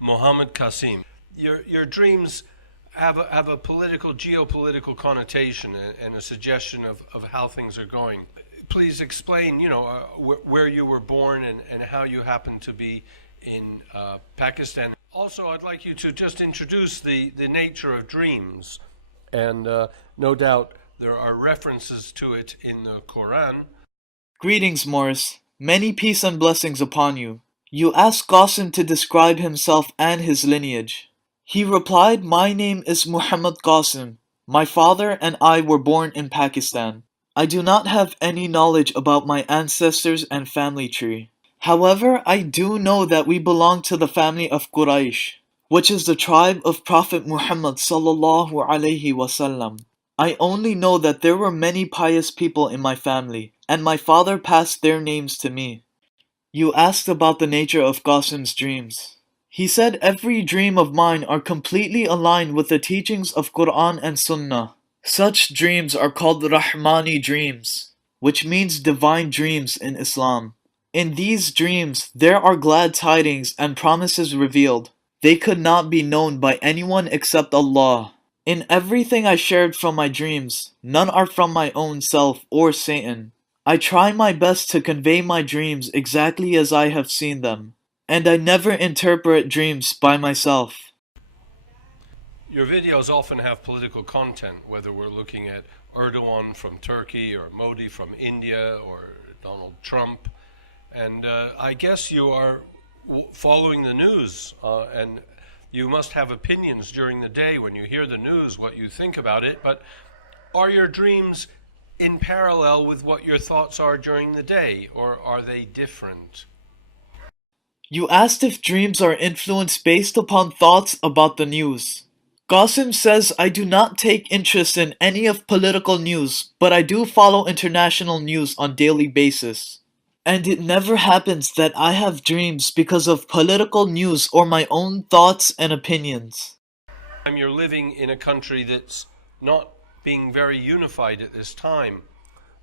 Mohammad Qasim. Your dreams have a geopolitical connotation and a suggestion of how things are going. Please explain, where you were born and how you happen to be in Pakistan. Also, I'd like you to just introduce the nature of dreams. And no doubt there are references to it in the Quran. Greetings, Morris. Many peace and blessings upon you. You asked Qasim to describe himself and his lineage. He replied, "My name is Mohammad Qasim. My father and I were born in Pakistan. I do not have any knowledge about my ancestors and family tree. However, I do know that we belong to the family of Quraysh, which is the tribe of Prophet Muhammad sallallahu alaihi wasallam. I only know that there were many pious people in my family, and my father passed their names to me." You asked about the nature of Qasim's dreams. He said every dream of mine are completely aligned with the teachings of Quran and Sunnah. Such dreams are called Rahmani dreams, which means divine dreams in Islam. In these dreams, there are glad tidings and promises revealed. They could not be known by anyone except Allah. In everything I shared from my dreams, none are from my own self or Satan. I try my best to convey my dreams exactly as I have seen them, and I never interpret dreams by myself. Your videos often have political content, whether we're looking at Erdogan from Turkey or Modi from India or Donald Trump. And I guess you are following the news, and you must have opinions during the day when you hear the news, what you think about it. But are your dreams in parallel with what your thoughts are during the day, or are they different? You asked if dreams are influenced based upon thoughts about the news. Qasim says I do not take interest in any of political news, but I do follow international news on daily basis. And it never happens that I have dreams because of political news or my own thoughts and opinions. You're living in a country that's not being very unified at this time.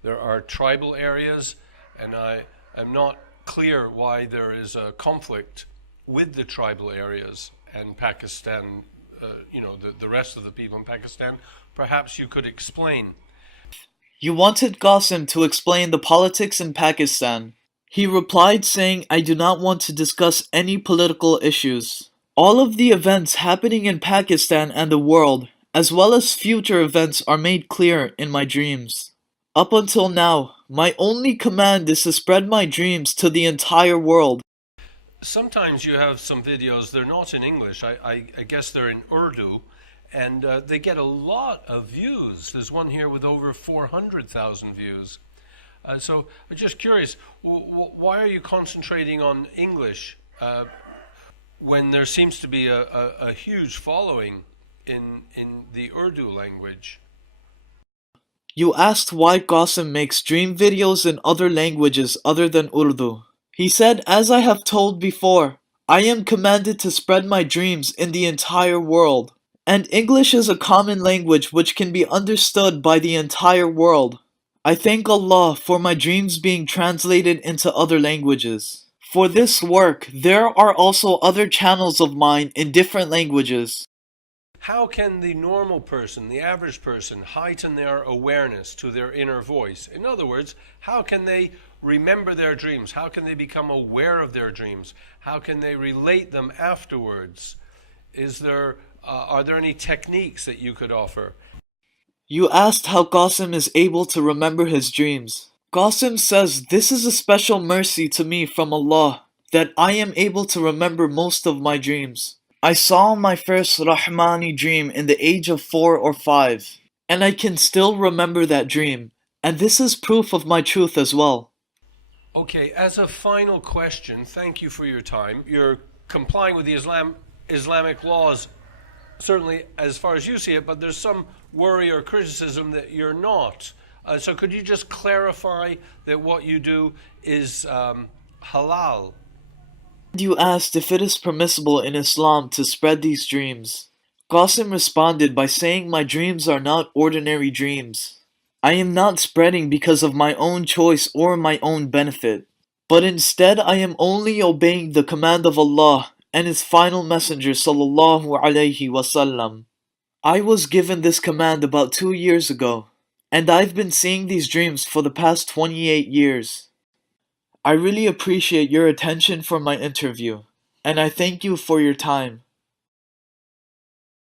There are tribal areas, and I am not clear why there is a conflict with the tribal areas and Pakistan, the rest of the people in Pakistan. Perhaps you could explain. You wanted Qasim to explain the politics in Pakistan. He replied saying, "I do not want to discuss any political issues. All of the events happening in Pakistan and the world, as well as future events, are made clear in my dreams. Up until now, my only command is to spread my dreams to the entire world." Sometimes you have some videos, they're not in English, I guess they're in Urdu, and they get a lot of views. There's one here with over 400,000 views. So I'm just curious, why are you concentrating on English when there seems to be a huge following in the Urdu language? You asked why Qasim makes dream videos in other languages other than Urdu. He said, "As I have told before, I am commanded to spread my dreams in the entire world. And English is a common language which can be understood by the entire world. I thank Allah for my dreams being translated into other languages. For this work, there are also other channels of mine in different languages." How can the normal person, the average person, heighten their awareness to their inner voice? In other words, how can they remember their dreams? How can they become aware of their dreams? How can they relate them afterwards? Are there any techniques that you could offer? You asked how Qasim is able to remember his dreams. Qasim says, "This is a special mercy to me from Allah, that I am able to remember most of my dreams. I saw my first Rahmani dream in the age of 4 or 5, and I can still remember that dream, and this is proof of my truth as well." Okay, as a final question, thank you for your time. You're complying with the Islamic laws, certainly as far as you see it, but there's some worry or criticism that you're not. So could you just clarify that what you do is halal? You asked if it is permissible in Islam to spread these dreams. Qasim responded by saying my dreams are not ordinary dreams. I am not spreading because of my own choice or my own benefit, but instead I am only obeying the command of Allah and his final messenger sallallahu alaihi wasallam. I was given this command about 2 years ago, and I've been seeing these dreams for the past 28 years. I really appreciate your attention for my interview, and I thank you for your time.